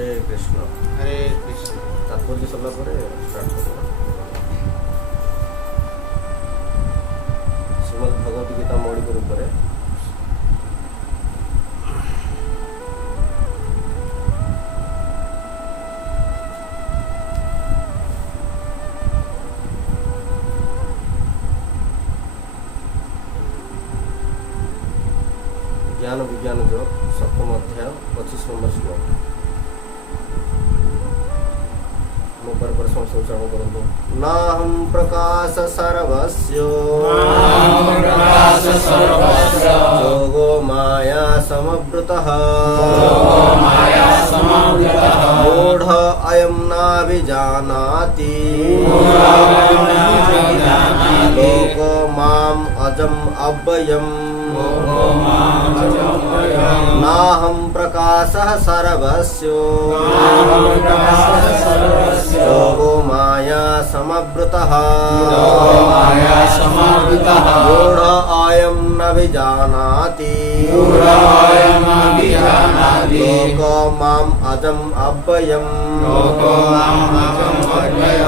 हरे कृष्ण तात्पर्य सरला स्टार्ट कर श्रीमद् भगवद गीता मौलिक रूप में ज्ञान विज्ञान योग सप्तम अध्याय 25 नंबर श्लोक पर संचालन करूँ नाहं प्रकाश सर्वस्य योगो माया समवृतः मूढ़ अयं नाभिजानाति लोको माम् अजम् अव्ययम् नाहं प्रकाशः सर्वस्य योगो माया समवृतः मूढ़ अयं न विजानाति लोको माम् अजम् अव्ययम्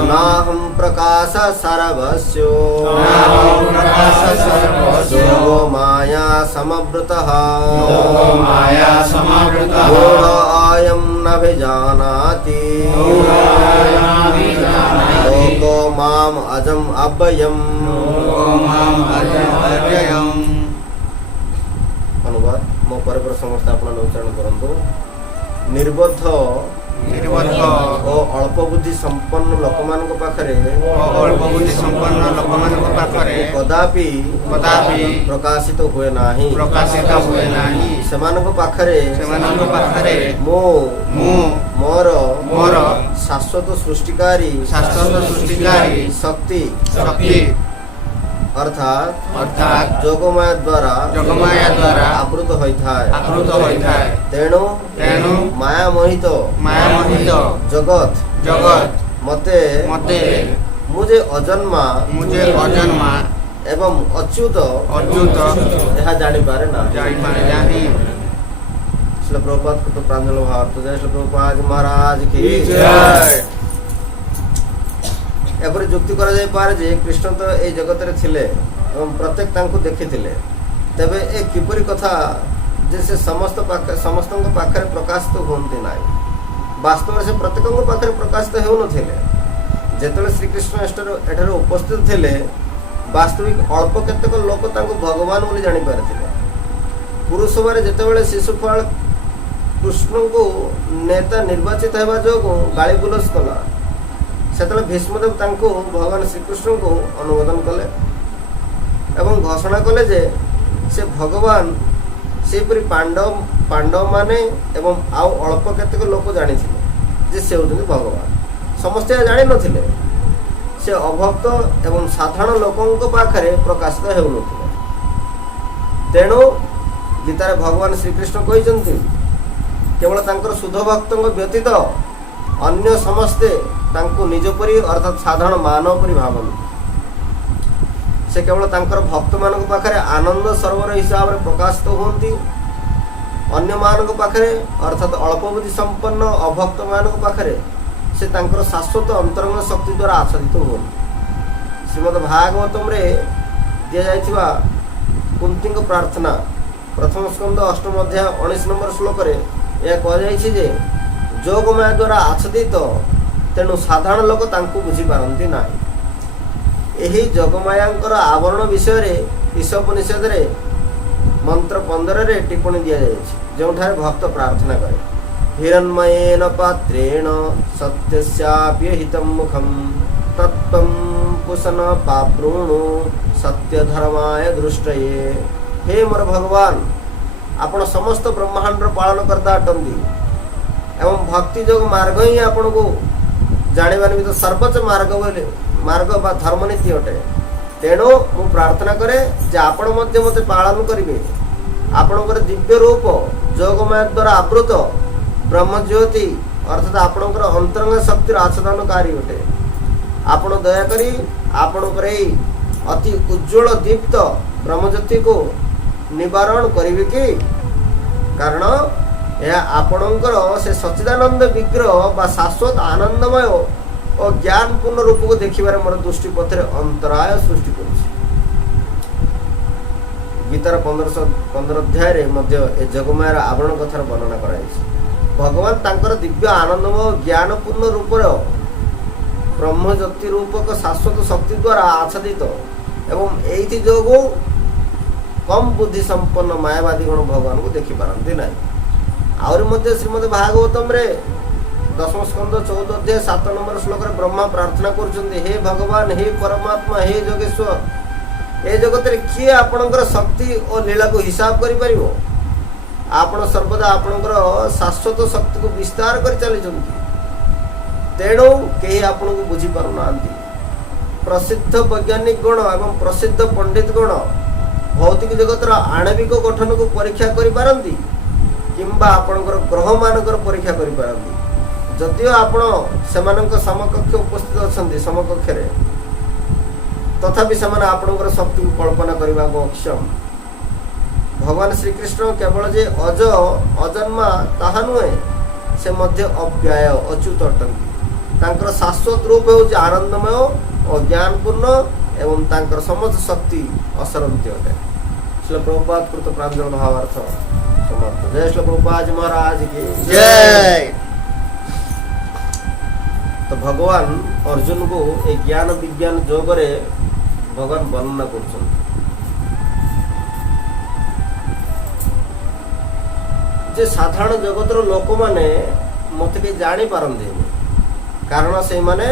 नाहं प्रकाशः सर्वस्य योगो माया समवृतः मूढ़ अयं न विजानाति लोको माम् अजम् अव्ययम्। अनुवाद मो पर समस्त आपण उच्चारण करंतु निर्बोध ओ अल्प बुद्धि संपन्न लोकमानक पाखरे कदापि प्रकाशित हुए नाही सेमानक पाखरे मोर शाश्वत सृष्टिकारी शक्ति अर्थात जोगमाया द्वारा आवृत होइथाय तेणु माया मोहित जगत मते मुझे अजन्मा एवं अच्युत यह जानी पारे ना श्री प्रभुपाद को तो प्रांजल भाव तो जय श्री प्रभुपाद महाराज की जय। एपरी जुक्ति करा जाय पारे जे कृष्ण तो ए जगत रे थिले एवं प्रत्येक तांको देखिथिले तबे ए किपरि कथा जे से समस्त पाखरे प्रकाशित होंती नाही वास्तव से प्रत्येक पाखरे प्रकाशित हेउ नथिले जेतले श्री कृष्ण एठारे उपस्थित थिले वास्तविक अल्प केतक लोक तांको भगवान बोली जानि पारथिले पुरुष बारे जेतेबेले शिशुपाल कृष्ण को नेता निर्वाचित हेबा जोगो गाली बुलस कला सेतले भीष्मदेव तांको भगवान श्रीकृष्ण को अनुमोदन कले एवं घोषणा कले जे से भगवान सेपरी पांडव माने एवं आउ अल्प केतक लोक जानी जे से होते भगवान समस्त जानी नथिले से अभक्त एवं साधारण लोकों पाखरे प्रकाशित हेउनथिले तेणु गीतारे भगवान श्रीकृष्ण कहिसंती केवल तांकर शुद्ध भक्तों व्यतीत अन्य समस्ते तांको निज परी अर्थात साधारण मानव परी भावना से केवल तांकर भक्त मानक पाखरे आनंद सरोवर हिसाब रे प्रकाशित होंती अन्य मानक पाखरे अर्थात अल्प बुद्धि संपन्न अभक्त मानक पाखरे से तांकर शाश्वत अंतरंग शक्ति द्वारा आच्छादित होंती। श्रीमद् भागवतम रे दिया जायथिबा कुंती को प्रार्थना प्रथम स्कंद अष्टम अध्याय 19 नंबर श्लोक रे या कह जायछि जे जोगमाया द्वारा आच्छादित तेणु साधारण लोक तांको बुझी पारंती नाही। एही जोगमायांकर आवरण विषय रे ईशोपनिषद रे मंत्र 15 रे टिप्पणी दिया जायछि जोठारे भक्त प्रार्थना करे हिरण्मयेन पात्रेण सत्यस्याप्य हितं मुखं तत्त्वं कुशन पाप्रूणु सत्य धर्माय दृष्टये। हे मोर भगवान आपण समस्त ब्रह्मांड पालन करता अटंती एवं भक्ति जोग मार्ग ही आपण को जानिबार भी तो सर्वोच्च मार्ग बा धर्मनीति अटे तेणु मु प्रार्थना करे जे आपण मध्य मते पालन करिवे आपणकर दिव्य रूप जोगमाया द्वारा आवृत ब्रह्मज्योति अर्थात आपणकर अंतरंग शक्तिर आच्छादनकारी अटे आपण दया करी आपणकर अति उज्ज्वल दीप्त ब्रह्मज्योति को निवारण करिवे कि कारण ଏହା ଆପଣଙ୍କର ସେ ସଚ୍ଚିଦାନନ୍ଦ ବିଗ୍ରହ ବା ଶାଶ୍ୱତ ଆନନ୍ଦମୟ ଓ ଜ୍ଞାନପୂର୍ଣ୍ଣ ରୂପକୁ ଦେଖିବାରେ ମୋର ଦୃଷ୍ଟି ପଥରେ ଅନ୍ତରାୟ ସୃଷ୍ଟି କରୁଛି। ଗୀତାର 15 ଅଧ୍ୟାୟରେ ମଧ୍ୟ ଏ ଯୋଗମାୟାର ଆବରଣ କଥାର ବର୍ଣ୍ଣନା କରାଯାଇଛି। ଭଗବାନ ତାଙ୍କର ଦିବ୍ୟ ଆନନ୍ଦମୟ ଜ୍ଞାନପୂର୍ଣ୍ଣ ରୂପର ବ୍ରହ୍ମଜ୍ୟୋତି ରୂପକ ଶାଶ୍ୱତ ଶକ୍ତି ଦ୍ୱାରା ଆଚ୍ଛାଦିତ ଏବଂ ଏଇଥି ଯୋଗୁଁ କମ୍ ବୁଦ୍ଧି ସମ୍ପନ୍ନ ମାୟାବାଦୀ ଗଣ ଭଗବାନଙ୍କୁ ଦେଖିପାରନ୍ତି ନାହିଁ। ଆହୁରି ମଧ୍ୟ ଶ୍ରୀମଦ୍ ଭାଗବତମରେ 10ମ ସ୍କନ୍ଧ 14 ଅଧ୍ୟାୟ 7 ନମ୍ବର ଶ୍ଲୋକରେ ବ୍ରହ୍ମା ପ୍ରାର୍ଥନା କରୁଛନ୍ତି, ହେ ଭଗବାନ, ହେ ପରମାତ୍ମା, ହେ ଯୋଗେଶ୍ୱର, ଏ ଜଗତରେ କିଏ ଆପଣଙ୍କର ଶକ୍ତି ଓ ଲୀଳାକୁ ହିସାବ କରିପାରିବ? ଆପଣ ସର୍ବଦା ଆପଣଙ୍କର ଶାଶ୍ୱତ ଶକ୍ତିକୁ ବିସ୍ତାର କରି ଚାଲିଛନ୍ତି, ତେଣୁ କେହି ଆପଣଙ୍କୁ ବୁଝିପାରୁନାହାନ୍ତି। ପ୍ରସିଦ୍ଧ ବୈଜ୍ଞାନିକ ଗଣ ଏବଂ ପ୍ରସିଦ୍ଧ ପଣ୍ଡିତ ଗଣ ଭୌତିକ ଜଗତର ଆଣବିକ ଗଠନକୁ ପରୀକ୍ଷା କରିପାରନ୍ତି କିମ୍ବା ଆପଣଙ୍କର ଗ୍ରହମାନଙ୍କର ପରୀକ୍ଷା କରିପାରନ୍ତି। ଯଦିଓ ଆପଣ ସେମାନଙ୍କ ସମକକ୍ଷ ଉପସ୍ଥିତ ଅଛନ୍ତି ସମକକ୍ଷରେ, ତଥାପି ସେମାନେ ଆପଣଙ୍କର ଶକ୍ତିକୁ କଳ୍ପନା କରିବାକୁ ଅକ୍ଷମ। ଭଗବାନ ଶ୍ରୀକୃଷ୍ଣ କେବଳ ଯେ ଅଜନ୍ମା ତାହା ନୁହେଁ, ସେ ମଧ୍ୟ ଅବ୍ୟୟ ଅଚ୍ୟୁତ ଅଟନ୍ତି। ତାଙ୍କର ଶାଶ୍ୱତ ରୂପ ହେଉଛି ଆନନ୍ଦମୟ ଓ ଜ୍ଞାନପୂର୍ଣ୍ଣ ଏବଂ ତାଙ୍କର ସମସ୍ତ ଶକ୍ତି ଅସରନ୍ତି ଅଟେ। ଶ୍ରୀଲ ପ୍ରଭୁପାଦ କୃତ ପ୍ରାଞ୍ଜଳ ଭାବାର୍ଥ ସମାପ୍ତ। ଜୟ ଶ୍ରୀ ପ୍ରଭୁପାଦ ମହାରାଜ କି ଜୟ। ତ ଭଗବାନ ଅର୍ଜୁନକୁ ଏ ଜ୍ଞାନ ବିଜ୍ଞାନ ଯୋଗରେ ଭଗବାନ ବର୍ଣ୍ଣନା କରୁଛନ୍ତି। ଯେ ସାଧାରଣ ଜଗତର ଲୋକମାନେ ମତେ କେହି ଜାଣିପାରନ୍ତିନି, କାରଣ ସେଇମାନେ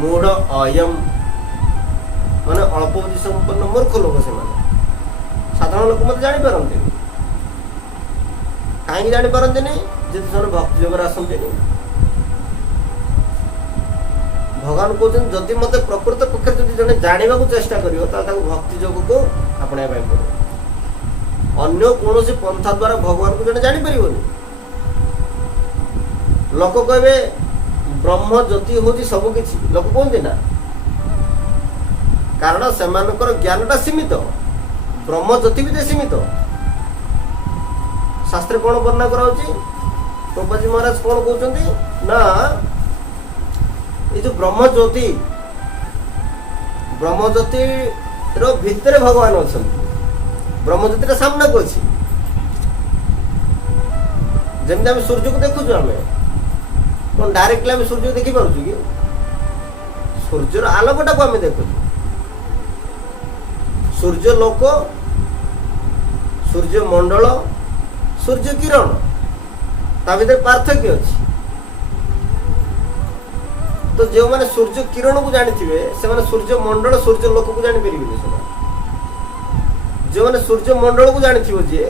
ମୂଢ଼ ଅୟମ, ମାନେ ଅଳ୍ପ ବୁଦ୍ଧି ସମ୍ପନ୍ନ ମୂର୍ଖ ଲୋକ। ସେମାନେ ସାଧାରଣ ଲୋକ ମତେ ଜାଣିପାରନ୍ତିନି। କାହିଁକି ଜାଣିପାରନ୍ତିନି? ଯଦି ସେମାନେ ଭକ୍ତି ଯୋଗରେ ଆସନ୍ତିନି। ଭଗବାନ କହୁଛନ୍ତି, ଯଦି ମତେ ପ୍ରକୃତ ପକ୍ଷରେ ଯଦି ଜଣେ ଜାଣିବାକୁ ଚେଷ୍ଟା କରିବ, ତାହେଲେ ତାକୁ ଭକ୍ତି ଯୋଗକୁ ଆପଣେଇବା ପାଇଁ ପଡ଼ିବ। ଅନ୍ୟ କୌଣସି ପନ୍ଥା ଦ୍ୱାରା ଭଗବାନଙ୍କୁ ଜଣେ ଜାଣିପାରିବନି। ଲୋକ କହିବେ ବ୍ରହ୍ମ ଜ୍ୟୋତି ହେଉଛି ସବୁ କିଛି, ଲୋକ କୁହନ୍ତି ନା, କାରଣ ସେମାନଙ୍କର ଜ୍ଞାନଟା ସୀମିତ, ବ୍ରହ୍ମ ଜ୍ୟୋତି ବି ସୀମିତ। ଶାସ୍ତ୍ରରେ କ'ଣ ବର୍ଣ୍ଣନା କରାଯାଉଛି? ପ୍ରଭୁଜୀ ମହାରାଜ କ'ଣ କହୁଛନ୍ତି ନା, ଏ ଯୋଉ ବ୍ରହ୍ମଜ୍ୟୋତିର ଭିତରେ ଭଗବାନ ଅଛନ୍ତି। ବ୍ରହ୍ମଜ୍ୟୋତିଟା ସାମ୍ନାକୁ ଅଛି। ଯେମିତି ଆମେ ସୂର୍ଯ୍ୟକୁ ଦେଖୁଛୁ, ଆମେ କ'ଣ ଡାଇରେକ୍ଟଲି ଆମେ ସୂର୍ଯ୍ୟକୁ ଦେଖିପାରୁଛୁ କି? ସୂର୍ଯ୍ୟର ଆଲୋକଟାକୁ ଆମେ ଦେଖୁଛୁ। ସୂର୍ଯ୍ୟ ଲୋକ, ସୂର୍ଯ୍ୟ ମଣ୍ଡଳ, ସୂର୍ଯ୍ୟ କିରଣ, ତା ଭିତରେ ପାର୍ଥକ୍ୟ ଅଛି। ତ ଯେଉଁମାନେ ସୂର୍ଯ୍ୟ କିରଣକୁ ଜାଣିଥିବେ, ସେମାନେ ସୂର୍ଯ୍ୟ ମଣ୍ଡଳ, ସୂର୍ଯ୍ୟ ଲୋକକୁ ଜାଣିପାରିବେନି। ସେମାନେ ଯେଉଁମାନେ ସୂର୍ଯ୍ୟ ମଣ୍ଡଳକୁ ଜାଣିଥିବ, ଯିଏ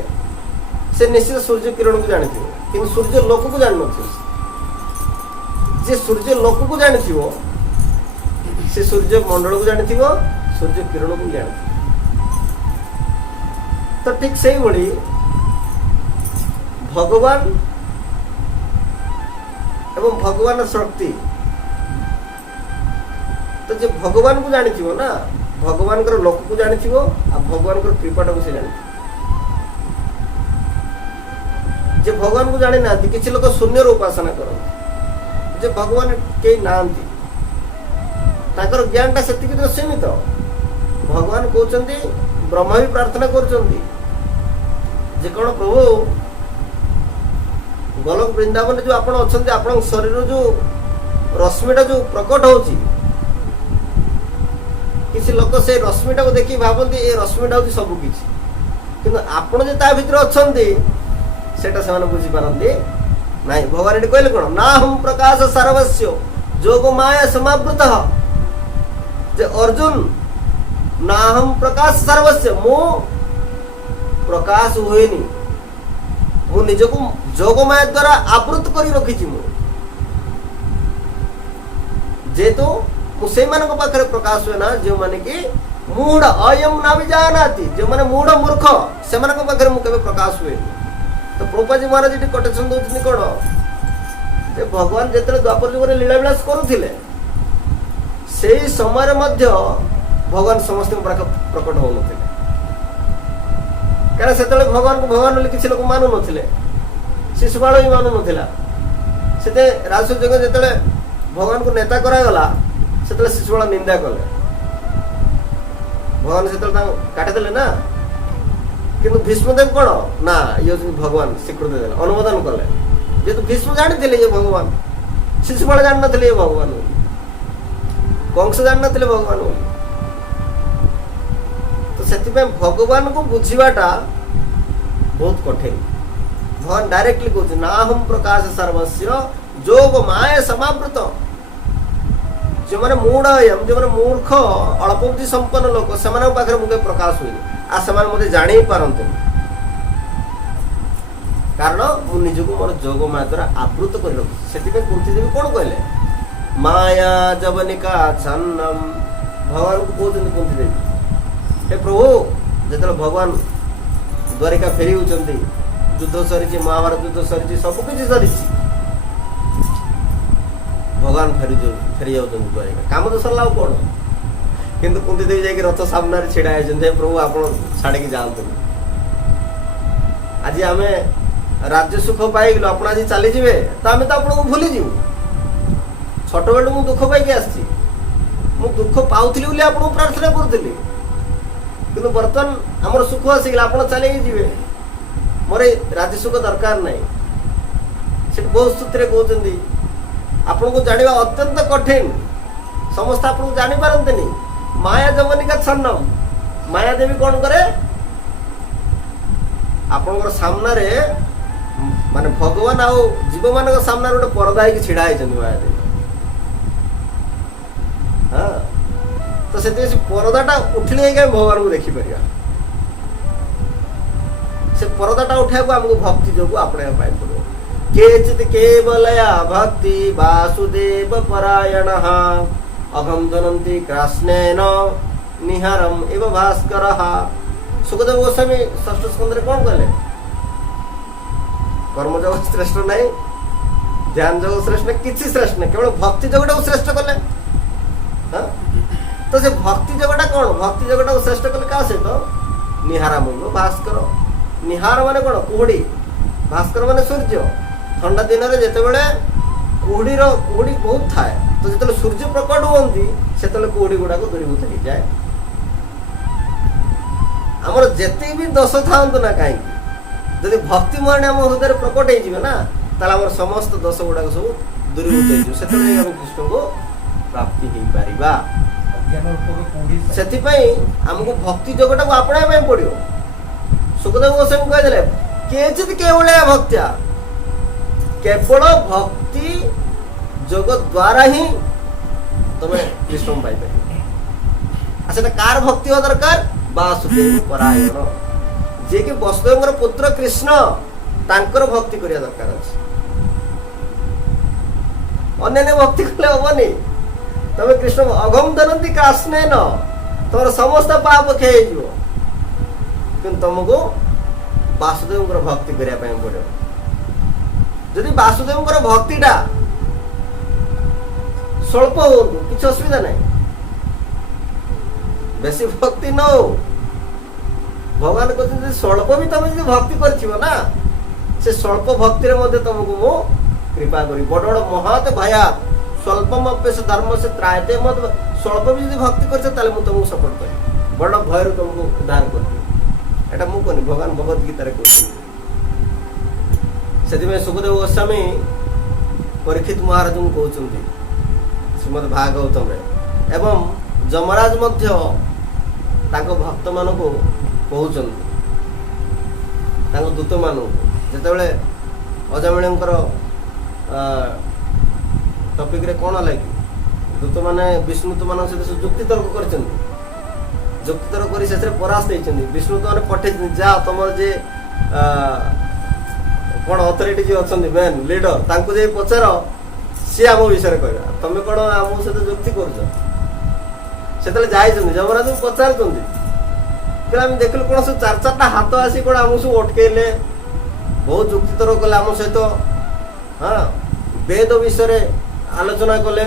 ସେ ନିଶ୍ଚିତ ସୂର୍ଯ୍ୟ କିରଣକୁ ଜାଣିଥିବ, କିନ୍ତୁ ସୂର୍ଯ୍ୟ ଲୋକକୁ ଜାଣିନଥିବ। ଯିଏ ସୂର୍ଯ୍ୟ ଲୋକକୁ ଜାଣିଥିବ, ସେ ସୂର୍ଯ୍ୟ ମଣ୍ଡଳକୁ ଜାଣିଥିବ, ସୂର୍ଯ୍ୟ କିରଣକୁ ଜାଣିଥିବ। ତ ଠିକ୍ ସେଇଭଳି ଭଗବାନ ଏବଂ ଭଗବାନର ଶକ୍ତି, ତ ଯେ ଭଗବାନଙ୍କୁ ଜାଣିଥିବ ନା, ଭଗବାନଙ୍କର ଲୋକକୁ ଜାଣିଥିବ, ଆଉ ଭଗବାନଙ୍କର କୃପାଟାକୁ ସେ ଜାଣିଥିବ। ଯେ ଭଗବାନଙ୍କୁ ଜାଣିନାହାନ୍ତି, କିଛି ଲୋକ ଶୂନ୍ୟର ଉପାସନା କରନ୍ତି, ଯେ ଭଗବାନ କେହି ନାହାନ୍ତି, ତାଙ୍କର ଜ୍ଞାନଟା ସେତିକି ତ ସୀମିତ। ଭଗବାନ କହୁଛନ୍ତି, ବ୍ରହ୍ମା ବି ପ୍ରାର୍ଥନା କରୁଛନ୍ତି ଯେ କ'ଣ ପ୍ରଭୁ, ଗୋଲକ ବୃନ୍ଦାବନରେ ଯୋଉ ଆପଣ ଅଛନ୍ତି, ଆପଣଙ୍କ ଶରୀରରୁ ଯୋଉ ରଶ୍ମିଟା ଯୋଉ ପ୍ରକଟ ହଉଛି, କିଛି ଲୋକ ସେଇ ରଶ୍ମିଟାକୁ ଦେଖି ଭାବନ୍ତି ଏ ରଶ୍ମିଟା ହଉଛି ସବୁ କିଛି, କିନ୍ତୁ ଆପଣ ଯେ ତା ଭିତରେ ଅଛନ୍ତି ସେଟା ସେମାନେ ବୁଝିପାରନ୍ତି ନାହିଁ। ଭଗବାନ ଏଠି କହିଲେ କ'ଣ ନା, ହମ୍ ପ୍ରକାଶ ସର୍ବସ୍ୟ ଯୋଗ ମାୟା ସମାବୃତ, ଯେ ଅର୍ଜୁନ ନା ହମ୍ ପ୍ରକାଶ ସର୍ବସ୍ୟ, ମୁଁ ପ୍ରକାଶ ହୁଏନି, ମୁଁ ନିଜକୁ ଯୋଗ ମାୟା ଦ୍ୱାରା ଆବୃତ କରି ରଖିଛି। ମୁଁ ଯେହେତୁ ମୁଁ ସେଇମାନଙ୍କ ପାଖରେ ପ୍ରକାଶ ହୁଏ ନା, ଯେଉଁମାନେ କି ମୂଢ଼ ଅୟମ୍ ନା ବି ଜାନାତି, ଯେଉଁମାନେ ମୂଢ଼ ମୂର୍ଖ, ସେମାନଙ୍କ ପାଖରେ ମୁଁ କେବେ ପ୍ରକାଶ ହୁଏନି। ତ ପ୍ରଭୁଜୀ ମହାରାଜ ଏଠି କୋଟେସନ ଦଉଛନ୍ତି କ'ଣ, ଯେ ଭଗବାନ ଯେତେବେଳେ ଦ୍ୱାପର ଯୁଗରେ ଲୀଳାବିଳାସ କରୁଥିଲେ, ସେଇ ସମୟରେ ମଧ୍ୟ ଭଗବାନ ସମସ୍ତଙ୍କ ପାଖରେ ପ୍ରକଟ ହଉନଥିଲେ। କାରଣ ସେତେବେଳେ ଭଗବାନଙ୍କୁ ଭଗବାନ ବୋଲି କିଛି ଲୋକ ମାନୁନଥିଲେ। ଶିଶୁପାଳ ବି ମାନୁ ନଥିଲା। ସେତେ ରାଜସ୍ୱ ଯଜ୍ଞ ଯେତେବେଳେ ଭଗବାନଙ୍କୁ ନେତା କରାଗଲା ସେତେବେଳେ ଶିଶୁପାଳ ନିନ୍ଦା କଲେ। ଭଗବାନ ସେତେବେଳେ ତାଙ୍କୁ କାଟିଦେଲେ ନା। କିନ୍ତୁ ଭୀଷ୍ମଦେବ କଣ ନା ଇଏ ହଉଛନ୍ତି ଭଗବାନ ସ୍ୱୀକୃତି ଦେଲେ, ଅନୁମୋଦନ କଲେ। ଯେହେତୁ ଭୀଷ୍ମ ଜାଣିଥିଲେ ଇଏ ଭଗବାନ, ଶିଶୁପାଳ ଜାଣିନଥିଲେ ଇଏ ଭଗବାନ ବୋଲି, କଂସ ଜାଣିନଥିଲେ ଭଗବାନ ବୋଲି। ତ ସେଥିପାଇଁ ଭଗବାନଙ୍କୁ ବୁଝିବାଟା ବହୁତ କଠିନ। ଭଗବାନ ଡାଇରେକ୍ଟଲି କହୁଛି ନାହମ୍ ପ୍ରକାଶ ସର୍ବସ୍ୟ ଯୋଗ ମାୟା ସମାବୃତ। ଯେଉଁମାନେ ମୂଢ଼ ଯେଉଁମାନେ ମୂର୍ଖ ଅଳ୍ପ ବୁଦ୍ଧି ସମ୍ପନ୍ନ ଲୋକ ସେମାନଙ୍କ ପାଖରେ ମୁଁ କେବେ ପ୍ରକାଶ ହୁଏନି, ଆଉ ସେମାନେ ମୋତେ ଜାଣି ହିଁ ପାରନ୍ତିନି। କାରଣ ମୁଁ ନିଜକୁ ମୋର ଯୋଗ ମାୟା ଦ୍ୱାରା ଆବୃତ କରି ରଖିଛି। ସେଥିପାଇଁ କୁନ୍ତି ଦେବୀ କଣ କହିଲେ ମାୟା ଜବନିକା ଛନ୍ନମ୍। ଭଗବାନଙ୍କୁ କହୁଛନ୍ତି କୁନ୍ତି ଦେବୀ, ହେ ପ୍ରଭୁ ଯେତେବେଳେ ଭଗବାନ ଦ୍ୱାରିକା ଫେରି ହେଉଛନ୍ତି, ଯୁଦ୍ଧ ସରିଛି, ମହାଭାରତ ଯୁଦ୍ଧ ସରିଛି, ସବୁକିଛି ସରିଛି, ଭଗବାନ ଫେରି ଯାଉଛନ୍ତି ଦ୍ୱାରିକା, କାମ ତ ସରିଲା ଆଉ କଣ। କିନ୍ତୁ କୁନ୍ତି ଦେବୀ ଯାଇକି ରଥ ସାମ୍ନାରେ ଛିଡା ହେଇଛନ୍ତି, ହେ ପ୍ରଭୁ ଆପଣ ଛାଡିକି ଯାଆନ୍ତୁନି। ଆଜି ଆମେ ରାଜ୍ୟ ସୁଖ ପାଇଗଲୁ, ଆପଣ ଆଜି ଚାଲିଯିବେ ତ ଆମେ ତ ଆପଣଙ୍କୁ ଭୁଲିଯିବୁ। ଛୋଟବେଳୁ ମୁଁ ଦୁଃଖ ପାଇକି ଆସିଛି, ମୁଁ ଦୁଃଖ ପାଉଥିଲି ବୋଲି ଆପଣଙ୍କୁ ପ୍ରାର୍ଥନା କରୁଥିଲି। କିନ୍ତୁ ବର୍ତ୍ତମାନ ଆମର ସୁଖ ଆସିଗଲା, ଆପଣ ଚାଲିକି ଯିବେ, ମୋର ଏ ରାଜ୍ୟ ସୁଖ ଦରକାର ନାହିଁ। ସେଠି ବହୁତ ସ୍ତୁତିରେ କହୁଛନ୍ତି ଆପଣଙ୍କୁ ଜାଣିବା ଅତ୍ୟନ୍ତ କଠିନ, ସମସ୍ତେ ଆପଣଙ୍କୁ ଜାଣିପାରନ୍ତିନି। ମାୟା ଜବନିକା ଛନ୍ନମ୍। ମାୟା ଦେବୀ କଣ କରେ ଆପଣଙ୍କର ସାମ୍ନାରେ, ମାନେ ଭଗବାନ ଆଉ ଜୀବମାନଙ୍କ ସାମ୍ନାରେ ଗୋଟେ ପରଦା ହେଇକି ଛିଡା ହେଇଛନ୍ତି ମାୟା ଦେବୀ। ହଁ, ତ ସେଥିପାଇଁ ସେ ପରଦାଟା ଉଠିଲେ ହେଇକି ଆମେ ଭଗବାନଙ୍କୁ ଦେଖିପାରିବା। ସେ ପରଦାଟା ଉଠେଇବାକୁ ଆମକୁ ଭକ୍ତି ଯୋଗୁ ଆପଣେଇବା ପାଇଁ ପଡିବ। କେଚିତ୍ କେବଲୟା ଭକ୍ତି ବାସୁଦେବ ପରାୟଣଃ ଅଘଂ ଜନନ୍ତି କୃଷ୍ଣେନ ନିହାରମ୍ ଏବ ଭାସ୍କରଃ। ସୁଖଦେବ ଗୋସ୍ୱାମୀ ଷଷ୍ଠ ସ୍କନ୍ଧରେ କଣ କହିଲେ? କର୍ମଯୋଗ ଶ୍ରେଷ୍ଠ ନାହିଁ, ଧ୍ୟାନ ଯୋଗ ଶ୍ରେଷ୍ଠ ନାହିଁ, କିଛି ଶ୍ରେଷ୍ଠ ନାହିଁ, କେବଳ ଭକ୍ତି ଯୋଗଟାକୁ ଶ୍ରେଷ୍ଠ କଲେ। ତ ସେ ଭକ୍ତି ଯୋଗଟା କଣ? ଭକ୍ତି ଯୋଗଟାକୁ ଶ୍ରେଷ୍ଠ କଲେ କାହା ସହିତ? ନିହାରମ୍ ଏବ ଭାସ୍କର। ନିହାର ମାନେ କଣ? କୁହୁଡି। ଭାସ୍କର ମାନେ ସୂର୍ଯ୍ୟ। ଥଣ୍ଡା ଦିନରେ ଯେତେବେଳେ କୁହୁଡି ବହୁତ ଥାଏ, ତ ଯେତେବେଳେ ସୂର୍ଯ୍ୟ ପ୍ରକଟ ହୁଅନ୍ତି ସେତେବେଳେ କୁହୁଡି ଗୁଡାକ ଦୂରୀଭୂତ ହେଇଯାଏ। ଆମର ଯେତିକି ବି ଦୋଷ ଥାଆନ୍ତୁ ନା କାହିଁକି, ଯଦି ଭକ୍ତି ମହାଣୀ ଆମ ହୃଦୟରେ ପ୍ରକଟ ହେଇଯିବେ ନା, ତାହେଲେ ଆମର ସମସ୍ତ ଦୋଷ ଗୁଡାକ ସବୁ ଦୂରୀଭୂତ ହେଇଯିବ। ସେତେବେଳେ ଆମେ କୃଷ୍ଣଙ୍କୁ ପ୍ରାପ୍ତି ହେଇପାରିବା। ସେଥିପାଇଁ ଆମକୁ ଭକ୍ତି ଯୋଗଟାକୁ ଆପଣେଇବା ପାଇଁ ପଡିବ। ସୁଖଦେବ ଗୋସ୍ୱାମୀ କହିଦେଲେ କେଚିତ୍ କେବଳୟା ଭକ୍ତ୍ୟା, କେବଳ ଭକ୍ତି ଯୋଗ ଦ୍ୱାରା ହିଁ ତମେ କୃଷ୍ଣଙ୍କୁ ପାଇପାରିବ। ଆଉ ସେଟା କାର ଭକ୍ତି ହବା ଦରକାର? ବାସୁଦେବ ପରାୟଣ, ଯିଏକି ବସୁଦେବଙ୍କର ପୁତ୍ର କୃଷ୍ଣ, ତାଙ୍କର ଭକ୍ତି କରିବା ଦରକାର ଅଛି। ଅନ୍ୟାନ୍ୟ ଭକ୍ତି କଲେ ହବନି। ତମେ କୃଷ୍ଣ ଅଘଂ ଧରନ୍ତି କୃଷ୍ଣେନ, ତମର ସମସ୍ତ ପାପ କ୍ଷୟ ହେଇଯିବ। କିନ୍ତୁ ତମକୁ ବାସୁଦେବଙ୍କର ଭକ୍ତି କରିବା ପାଇଁ ପଡିବ। ଯଦି ବାସୁଦେବଙ୍କର ଭକ୍ତିଟା ସ୍ୱଳ୍ପ ହୁଅନ୍ତୁ କିଛି ଅସୁବିଧା ନାହିଁ, ବେଶୀ ଭକ୍ତି ନ ହଉ। ଭଗବାନ କହୁଛନ୍ତି ସ୍ୱଳ୍ପ ବି ତମେ ଯଦି ଭକ୍ତି କରିଥିବ ନା, ସେ ସ୍ୱଳ୍ପ ଭକ୍ତିରେ ମଧ୍ୟ ତମକୁ ମୁଁ କୃପା କରିବି। ବଡ ବଡ ମହତ୍ ଭୟାତ୍ ସ୍ୱଳ୍ପମପ୍ୟସ୍ୟ ଧର୍ମସ୍ୟ ତ୍ରାୟତେ ମତ୍। ସ୍ୱଳ୍ପ ବି ଯଦି ଭକ୍ତି କରିଛ ତାହେଲେ ମୁଁ ତମକୁ ସପୋର୍ଟ କରିବି, ବଡ ଭୟରୁ ତମକୁ ଉଦ୍ଧାର କରିବି। ଏଟା ମୁଁ କହୁନି, ଭଗବାନ ଭଗବତ ଗୀତାରେ କହୁଛନ୍ତି। ସେଥିପାଇଁ ସୁଖଦେବ ଗୋସ୍ୱାମୀ ପରୀକ୍ଷିତ ମହାରାଜଙ୍କୁ କହୁଛନ୍ତି ଶ୍ରୀମଦ୍ ଭାଗବତରେ, ଏବଂ ଯମରାଜ ମଧ୍ୟ ତାଙ୍କ ଭକ୍ତମାନଙ୍କୁ କହୁଛନ୍ତି, ତାଙ୍କ ଦୂତମାନଙ୍କୁ। ଯେତେବେଳେ ଅଜାମିଳଙ୍କର ଟପିକରେ କଣ ହେଲା କି, ଦୂତମାନେ ବିଷ୍ଣୁତମାନଙ୍କ ସହିତ ଯୁକ୍ତି ତର୍କ କରିଛନ୍ତି, ଯୁକ୍ତି ତର୍କ କରି ଶେଷରେ ପରାସ୍ତ ହେଇଛନ୍ତି। ବିଷ୍ଣୁତମାନେ ପଠେଇଛନ୍ତି, ଯାହା ତମର ଯେ କଣ ଅଥରିଟି ଯିଏ ଅଛନ୍ତି, ମେନ୍ ଲିଡର, ତାଙ୍କୁ ଯାଇ ପଚାର, ସିଏ ଆମ ବିଷୟରେ କହିବା, ତମେ କଣ ଆମ ସହିତ ଯୁକ୍ତି କରୁଛ। ସେତେବେଳେ ଯାଇଛନ୍ତି, ଯମରାଜଙ୍କୁ ପଚାରୁଛନ୍ତି, ଆମେ ଦେଖିଲୁ କଣ ସବୁ 4-4ଟା ହାତ ଆସି କଣ ଆମକୁ ସବୁ ଅଟକେଇଲେ, ବହୁତ ଯୁକ୍ତି ତର୍କ କଲେ ଆମ ସହିତ। ହଁ, ବେଦ ବିଷୟରେ ଆଲୋଚନା କଲେ,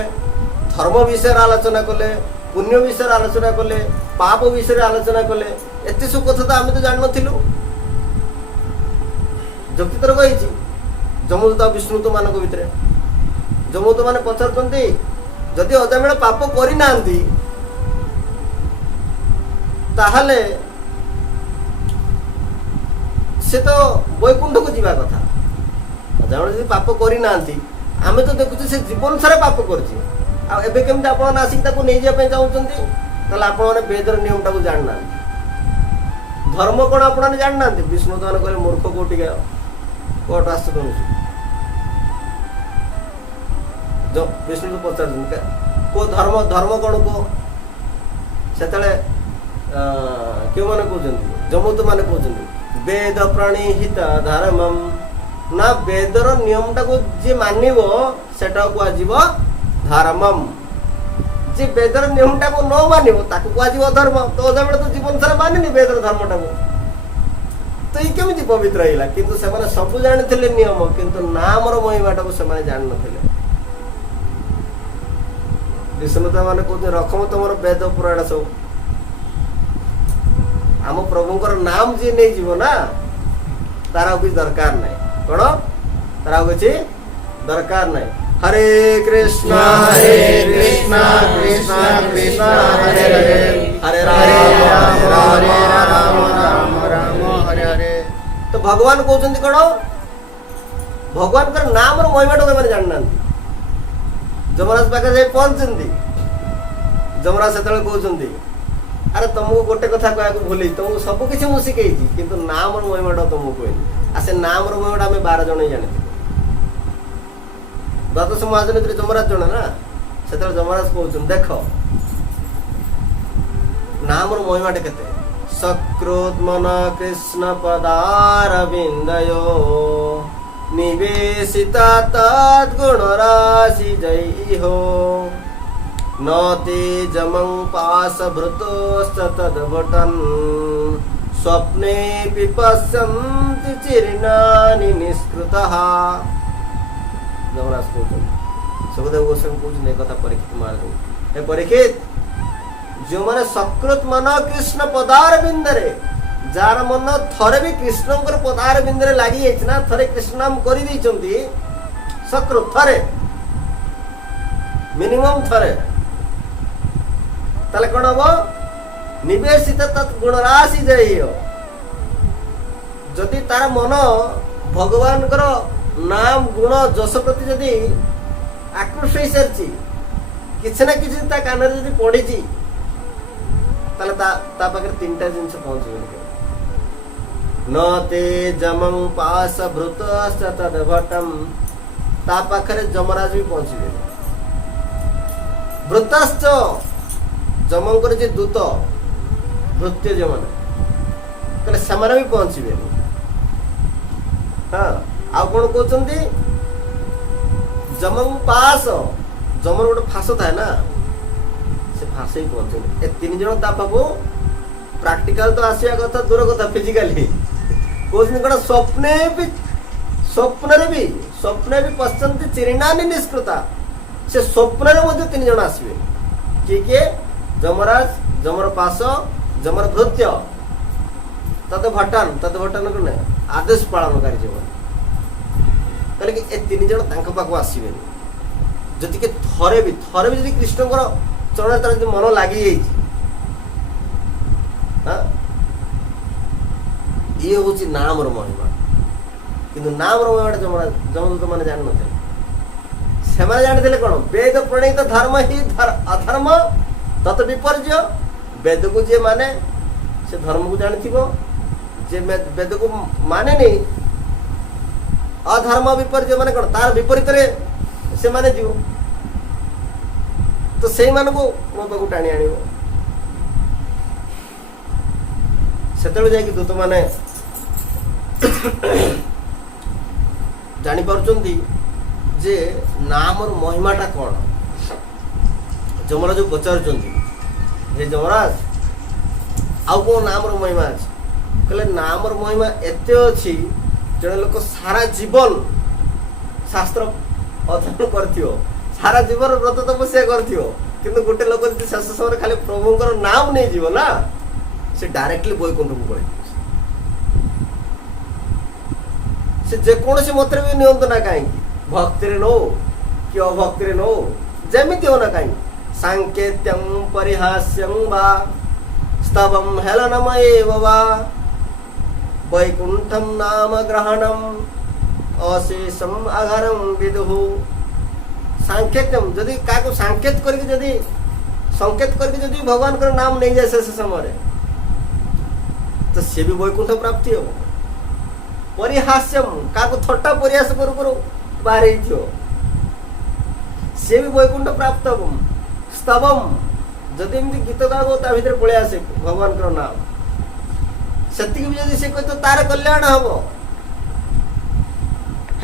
ଧର୍ମ ବିଷୟରେ ଆଲୋଚନା କଲେ, ପୁଣ୍ୟ ବିଷୟରେ ଆଲୋଚନା କଲେ, ପାପ ବିଷୟରେ ଆଲୋଚନା କଲେ। ଏତେ ସବୁ କଥା ତ ଆମେ ତ ଜାଣିନଥିଲୁ। ଯୁକ୍ତି ତର୍କ ହେଇଛି, ଯମଦୂତ ଆଉ ବିଷ୍ଣୁଦୂତ ମାନଙ୍କ ଭିତରେ ଯମଦୂତ ମାନେ ପଚାରୁଛନ୍ତି ଯଦି ଅଜାମିଳ ପାପ କରିନାହାନ୍ତି ତାହେଲେ ସେ ତ ବୈକୁଣ୍ଠକୁ ଯିବା କଥା। ଅଜାମିଳ ଯଦି ପାପ କରିନାହାନ୍ତି ଆମେ ତ ଦେଖୁଛୁ ସେ ଜୀବନ ସାରା ପାପ କରିଛି, ଆଉ ଏବେ କେମିତି ଆପଣ ଆସିକି ତାକୁ ନେଇଯିବା ପାଇଁ ଚାହୁଁଛନ୍ତି? ତାହେଲେ ଆପଣମାନେ ବେଦର ନିୟମଟାକୁ ଜାଣିନାହାନ୍ତି, ଧର୍ମ କ'ଣ ଆପଣମାନେ ଜାଣିନାହାନ୍ତି? ବିଷ୍ଣୁଦୂତ ମାନେ କହିଲେ ମୂର୍ଖ କୋଉଠିକା କୋଟ ଆସ କରୁଛୁ। ବିଷ୍ଣୁଦୂତ ପଚାରୁଛନ୍ତି କୋ ଧର୍ମ କ'ଣ କୁହ? ସେତେବେଳେ କେଉଁମାନେ କହୁଛନ୍ତି? ଯମଦୂତ ମାନେ କହୁଛନ୍ତି ବେଦ ପ୍ରଣିହିତ ଧର୍ମମ୍, ନା ବେଦର ନିୟମଟାକୁ ଯିଏ ମାନିବ ସେଟାକୁ କୁହାଯିବ ଧର୍ମମ୍। ଯିଏ ବେଦର ନିୟମଟାକୁ ନ ମାନିବ ତାକୁ କୁହାଯିବ ଧର୍ମ। ତ ଅଜାମିଳ ତ ଜୀବନ ସାରା ମାନିନି ବେଦର ଧର୍ମଟାକୁ, ତ ଇଏ କେମିତି ପବିତ୍ର ହେଇଗଲା? କିନ୍ତୁ ସେମାନେ ସବୁ ଜାଣିଥିଲେ ନିୟମ, କିନ୍ତୁ ନାମର ମହିମାଟାକୁ ସେମାନେ ଜାଣିନଥିଲେ। ବିଷ୍ଣୁଦୂତ ମାନେ କହୁଛନ୍ତି ରଖମ ତମର ବେଦ ପୁରାଣ ସବୁ, ଆମ ପ୍ରଭୁଙ୍କର ନାମ ଯିଏ ନେଇଯିବ ନା ତାର ଆଉ କିଛି ଦରକାର ନାହିଁ। କ'ଣ ତାର ଆଉ କିଛି ଦରକାର ନାହିଁ। ହରେ କୃଷ୍ଣ କୃଷ୍ଣ କୃଷ୍ଣ ହରେ ହରେ ହରେ ରାମ ରାମ ହରେ ହରେ। ତ ଭଗବାନ କହୁଛନ୍ତି କ'ଣ? ଭଗବାନଙ୍କର ନାମର ମହିମାଟାକୁ ଏମାନେ ଜାଣିନାହାନ୍ତି। ଯମରାଜ ପାଖରେ ଯାଇ ପହଞ୍ଚନ୍ତି। ଯମରାଜ ସେତେବେଳେ କହୁଛନ୍ତି ଆରେ ତମକୁ ଗୋଟେ କଥା କହିବାକୁ ଭୁଲି, ତମକୁ ସବୁ କିଛି ମୁଁ ଶିଖେଇଛି କିନ୍ତୁ ନାମର ମହିମାଟା ତମକୁ କହିନି। ଆଉ ସେ ନାମର ମହିମାଟା ଆମେ 12 ଜଣ ହିଁ ଜାଣିଥିଲୁ। ଦ୍ୱାଦଶ ମହାଜନୀତିରେ ଯମରାଜ ଜଣେ ନା, ସେତେବେଳେ ଯମରାଜ କହୁଛନ୍ତି ଦେଖ ନାମର ମହିମାଟା କେତେ। ସକୃତ୍ ମନ କୃଷ୍ଣ ପଦାରବିନ୍ଦୟୋ ନିବେଶିତା ତଦ୍ଗୁଣ ରାଶି ଜୟ ହୋ ନତେ ଜମଂ ପାଶ ଭୃତୋସ୍ତଦ୍ଭଟନ୍ ସ୍ୱପ୍ନେ ବିପଶ୍ୟନ୍ତି ଚିର୍ଣାନି ନିଷ୍କୃତଃ। ଯମରାଜ କହୁଛନ୍ତି, ସୁଖଦେବ ଗୋସ୍ୱାମୀ କହୁଛନ୍ତି ଏ କଥା ପରୀକ୍ଷିତ ମହାରାଜ। ହେ ପରୀକ୍ଷିତ, ଯେଉଁମାନେ ସକୃତ ମନ କୃଷ୍ଣ ପଦାର ବିନ୍ଦରେ, ଯାହାର ମନ ଥରେ ବି କୃଷ୍ଣଙ୍କର ପଦାର ବିନ୍ଦରେ ଲାଗି ଯାଇଛି ନା, ଥରେ କୃଷ୍ଣ ନାମ କରିଦେଇଛନ୍ତି ସକୃତ, ଥରେ ମିନିମମ୍ ଥରେ, ତାହେଲେ କ'ଣ ହବ? ନିବେଶିତ ତତ୍ ଗୁଣରାଶି ଜୟ। ଯଦି ତାର ମନ ଭଗବାନଙ୍କର ନାମ ଗୁଣ ଯଶ ପ୍ରତି ଯଦି ଆକୃଷ୍ଟ ହେଇସାରିଛି, କିଛି ନା କିଛି ତା କାନରେ ଯଦି ପଡିଛି, ତାହେଲେ ତା ପାଖରେ 3ଟା ଜିନିଷ ପହଞ୍ଚିବନି। ନ ତେ ଯମଂ ପାଶ ଭୃତଶ୍ଚତଦ୍ଭଟମ୍, ତା ପାଖରେ ଯମରାଜ ବି ପହଞ୍ଚିବେନି। ଭୃତଶ୍ଚ, ଯମଙ୍କର ଯେ ଦୂତ ଭୃତ୍ୟ ଯେଉଁମାନେ, କହିଲେ ସେମାନେ ବି ପହଞ୍ଚିବେନି। ହଁ, ଆଉ କ'ଣ କହୁଛନ୍ତି? ଯମଂ ପାଶ, ଯମର ଗୋଟେ ଫାଶ ଥାଏ ନା, ସେ ଫାଶ ହିଁ ପହଞ୍ଚେନି। ଏ 3 ଜଣ ତା ପାଖକୁ ପ୍ରାକ୍ଟିକାଲ ତ ଆସିବା କଥା, ଦୂର କଥା ଫିଜିକାଲି କହୁଛନ୍ତି କ'ଣ? ସ୍ୱପ୍ନରେ ବି ପଶ୍ୟନ୍ତି ଚିର୍ଣାନି ନିଷ୍କୃତା, ସେ ସ୍ୱପ୍ନରେ ମଧ୍ୟ 3 ଜଣ ଆସିବେ। କିଏ? ଯମରାଜ, ଯମର ପାଶ, ଯମର ଭୃତ୍ୟ, ତଦ୍ଭଟନ୍ କ'ଣ ଆଦେଶ ପାଳନକାରୀ ଯେଉଁମାନେ, କହିଲେ କି ଏ 3 ଜଣ ତାଙ୍କ ପାଖକୁ ଆସିବେନି। ଯଦି କି ଥରେ ବି ଯଦି କୃଷ୍ଣଙ୍କର ଚରଣରେ ତାର ଯଦି ମନ ଲାଗିଯାଇଛି, ଇଏ ହଉଛି ନାମର ମହିମା। କିନ୍ତୁ ନାମର ମହିମାଟା ଯମଦୂତ ମାନେ ଜାଣିନଥିଲେ। ସେମାନେ ଜାଣିଥିଲେ କ'ଣ? ବେଦ ପ୍ରଣୀତ ଧର୍ମ ହିଁ ଅଧର୍ମ ତତ୍ ବିପର୍ଯ୍ୟ। ବେଦକୁ ଯିଏ ମାନେ ସେ ଧର୍ମକୁ ଜାଣିଥିବ, ଯେ ବେଦକୁ ମାନେନି ଅଧର୍ମ ବିପର୍ଯ୍ୟ ମାନେ କ'ଣ? ତାର ବିପରୀତରେ ସେମାନେ ଯିବ, ତ ସେଇମାନଙ୍କୁ ମୋ ପାଖକୁ ଟାଣି ଆଣିବ। ସେତେବେଳେ ଯାଇକି ଦୂତମାନେ ଜାଣିପାରୁଛନ୍ତି ଯେ ନାମର ମହିମାଟା କ'ଣ। ଯମରାଜ ପଚାରୁଛନ୍ତି, ହେ ଯମରାଜ ଆଉ କ'ଣ ନାମର ମହିମା ଅଛି? କହିଲେ ନାମର ମହିମା ଏତେ ଅଛି, ଜଣେ ଲୋକ ସାରା ଜୀବନ ଶାସ୍ତ୍ର ଅଧ୍ୟୟନ କରିଥିବ, ସାରା ଜୀବନ ବ୍ରତ ତପସ୍ୟା କରିଥିବ, କିନ୍ତୁ ଗୋଟେ ଲୋକ ଯଦି ଶେଷ ସମୟରେ ଖାଲି ପ୍ରଭୁଙ୍କର ନାମ ନେଇଯିବ ନା, ସେ ଡାଇରେକ୍ଟଲି ବୈକୁଣ୍ଠକୁ ପଳେଇଯିବ। से जेकोसी मत भी नियंतु ना कहीं भक्ति नो कि अभक्ति नो जमिति हो ना कहीं सांकेत्यं परिहास्यं वा स्तवं हेलनम एव वा वैकुंठम नाम ग्रहणम अशेषम आघारम विदुः सांकेत्यम जदि काको सांकेत करके जदि संकेत करके जदि भगवान का नाम नहीं जाए से समय तो सी भी वैकुंठ प्राप्ति हो परिहास्यम काको थट्टा परिहास करू करू बाहर सी भी वैकुंठ प्राप्त हो स्तवम जदि एमती गीत गाओ ता भीतर पळे आसे भगवान का नाम सत्य भी जदि से कोई तो तार कल्याण हम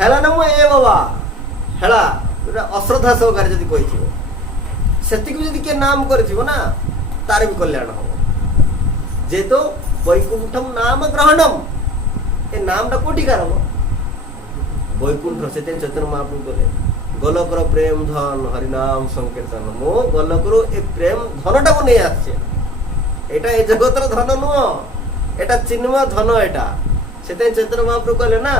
हेलानम ए बाबा हेला अश्रद्धा सहकार जदि कही सेतिक भी के नाम करथिबो ना तार भी कल्याण हो जेतो वैकुंठम नाम ग्रहणम ए नामटा कोठिकार हो वैकुंठ से चैतन्य महाप्रभु बोले गोलकर प्रेम धन हरिनाम संकीर्तन मो गोलकर ए प्रेम धनटा को नहीं आछे एटा ए जगतर धन नुह एटा चिन्मय धन एटा से चैतन्य महाप्रभु कहले ना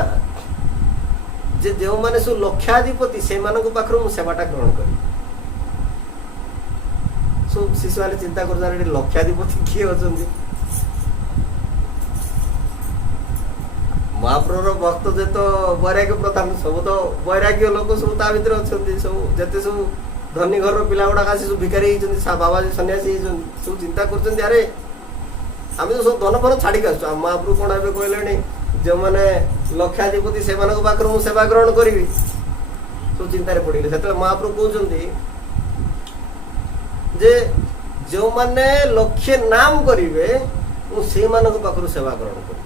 जे जो माने सु लक्षाधिपति से मानक पाखरु मु सेवाटा ग्रहण करी सो शिशु वाले चिंता कर जारे लक्षाधिपति किए अछंती महाप्रभुर भक्त जे तो वैराग्य प्रधान सब तो वैराग्य लोक सब ता भीतर अछंती सब जते सब धनी घर रो पिला गुडा कासी सब भिखारी हिचंती बाबाजी सन्यासी हिचंती सब चिंता करछंती अरे आमे तो सब धन फन छाड़ी के आछो महाप्रभु कोन आबे कहलेनी जो माने लक्षाधिपति से मानक पाखरु मु सेवा ग्रहण करी सब चिंता रे पड़िले सेते महाप्रभु कहउछंती जे जो माने लक्ष्य नाम करिवे मु से मानक पाखरु सेवा ग्रहण करी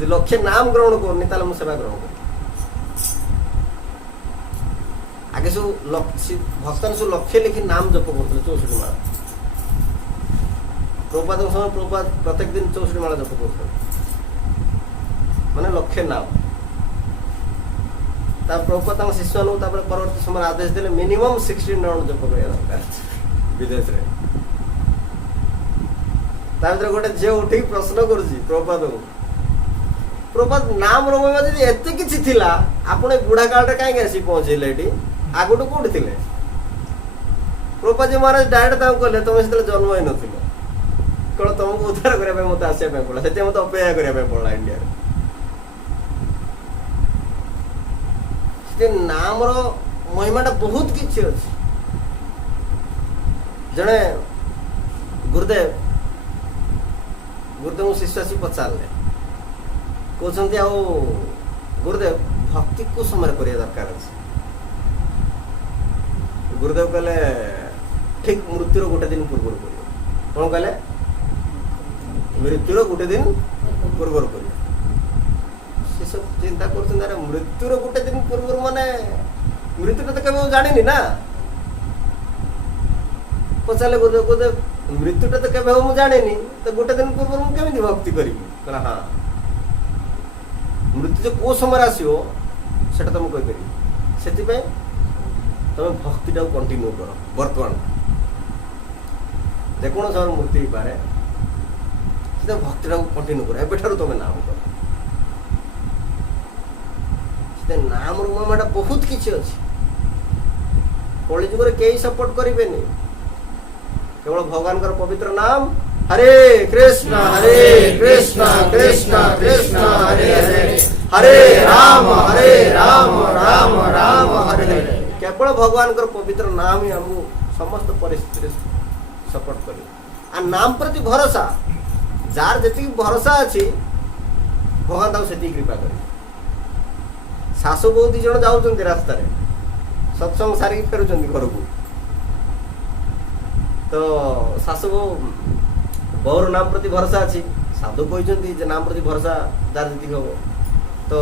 जे लक्ष्य नाम ग्रहण करनी ताले मु सेवा ग्रहण करी आगे सु लक्ष्य भक्तन सु लक्ष्य लिखि नाम जप करथले 64 माला प्रभुपाद समय प्रभुपाद प्रत्येक दिन 64 माला जप करथले माने लक्ष्य नाम ता प्रभुपाद शिष्य नु तापर परवर्ती समय आदेश देले मिनिमम 16 राउंड जप करिया दरकार विदेश रे तापर गोटे जे उठी प्रश्न करूची प्रभुपाद नाम रो में एते किछि थिला आपण बुढ़ा काल रे काहे आसी पहुंचले एटी आगुटू कोठी थिले प्रभुपाद जी महाराज डायरेक्ट ताऊ कहले तुम सेतले जन्म होई नथिलो कळ तुमको उद्धार करिया पे मते आसे पे पडला सेते मते अपेक्षा करिया पे पडला इंडिया रे से नाम रो महिमाटा बहुत किछि अछि जणे गुरुदेव शिष्य पचारे कहते आ गुरुदेव भक्ति को समय करिया दरकार अछि गुरुदेव कहले ठीक मृत्युर गोटे दिन पूर्व करियो कोन कहले मृत्युर गोटे दिन पूर्व करियो से सब चिंता करछन अरे मृत्युर गोटे दिन पूर्व माने मृत्यु तो केबे जानिनी ना पचाले गुरुदेव मृत्युटा तो केबे हम जानिनी तो गोटे दिन पूर्व हम केमिति भक्ति करिबी कहला हां मृत्यु जो को समय आसियो सेटा तुम कहि करी सेति पे तुम भक्ति टा कंटिन्यू करो वर्तमान देखो समय मृत्यु ही पारे से भक्ति टा कंटिन्यू करो एबे ठारो तुम नाम करो से नाम रो मामाटा बहुत किछि अछि कलि जुग रे केही सपोर्ट करिवेनी केवल भगवान कर पवित्र नाम हरे कृष्ण कृष्ण कृष्ण हरे हरे हरे राम राम राम हरे हरे केवल भगवान कर पवित्र नाम ही हमको समस्त परिस्थिति सपोर्ट करी आ नाम प्रति भरोसा जार जति भरोसा अछि भगवान ताऊ सेति कृपा करी सासु बहु दी जण जाउछन रास्ता रे सत्संग सारी फेरुछन घर को तो सासु बहुर नाम प्रति भरोसा अच्छी साधु कहते जे नाम प्रति भरोसा जार जी हम तो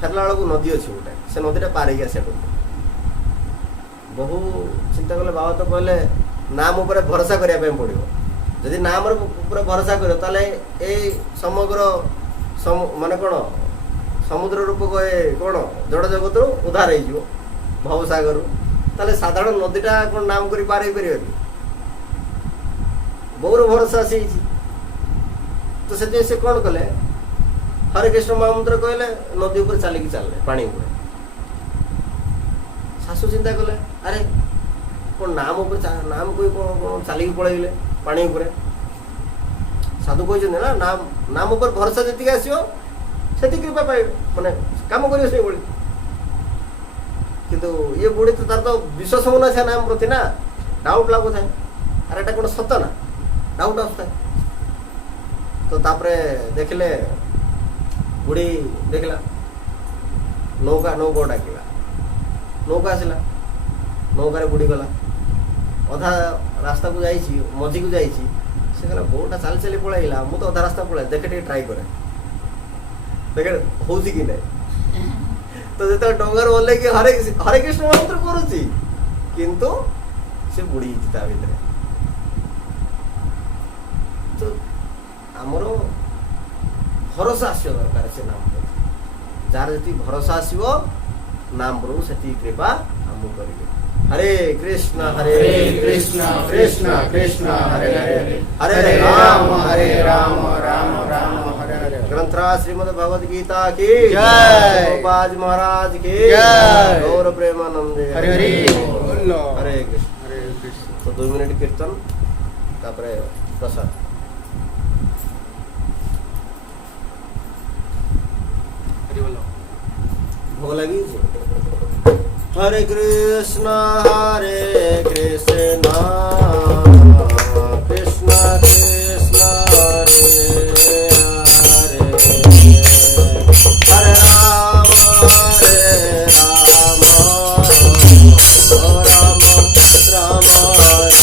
फेरला बेलू नदी अच्छी गोटे से नदीटा पार हो आस बहु चिंता कले बाबा तो कहले नाम उपर भरोसा करने पड़ो जदि नाम उपर भरोसा कर समग्र माने कौन समुद्र रूप कौन जड़ जगत उद्धार हो भवसागर ताले साधारण नदीटा कौन नाम कर पार हो पार बहुर भरोसा से तो से कौन कले हरे कृष्ण महामंत्र कहले नदी ऊपर चलिकी चलले पानी ऊपर शाशु चिंता कले अरे कौन नाम ऊपर नाम कोई कौन चलिकी पलैले पानी ऊपर साधु कहते ना नाम नाम ऊपर भरोसा जी आसो से कृपा पाए माने काम कर किंतु ये बुढ़ी तो तार तो विश्वास होना था नाम प्रति ना डाउट लागू था अरे एटा कौन सत ना डाउट आसता तो तापरे देखले बुढ़ी देखला नौका नौका डाकिला नौका आसला नौकार बुढ़ी गला अधा रास्ता को जाइए मझी को जाइए से कहला बोटा चली चली पलैला मु तो अधा रास्ता पलैला देखे टे ट्राई करे देखे हूँ कि नहीं तो जो डंगर बोले कि हरे हरे कृष्ण मंत्र करुच्ची किंतु से बुढ़ी ता भितर तो आमर भरोसा आस दरकार से नाम प्रति जार जी भरोसा आसो नाम प्रभु से कृपा आम करेंगे हरे कृष्ण कृष्ण कृष्ण हरे हरे हरे राम राम राम हरे हरे ग्रंथराज श्रीमद् भगवद गीता की जय गोपाल महाराज की जय गौर प्रेमानंद हरे हरे हरे कृष्ण तो 2 मिनट कीर्तन तापरे प्रसाद भोग लगी हरे कृष्ण कृष्ण कृष्ण हरे हरे हरे राम राम राम हरे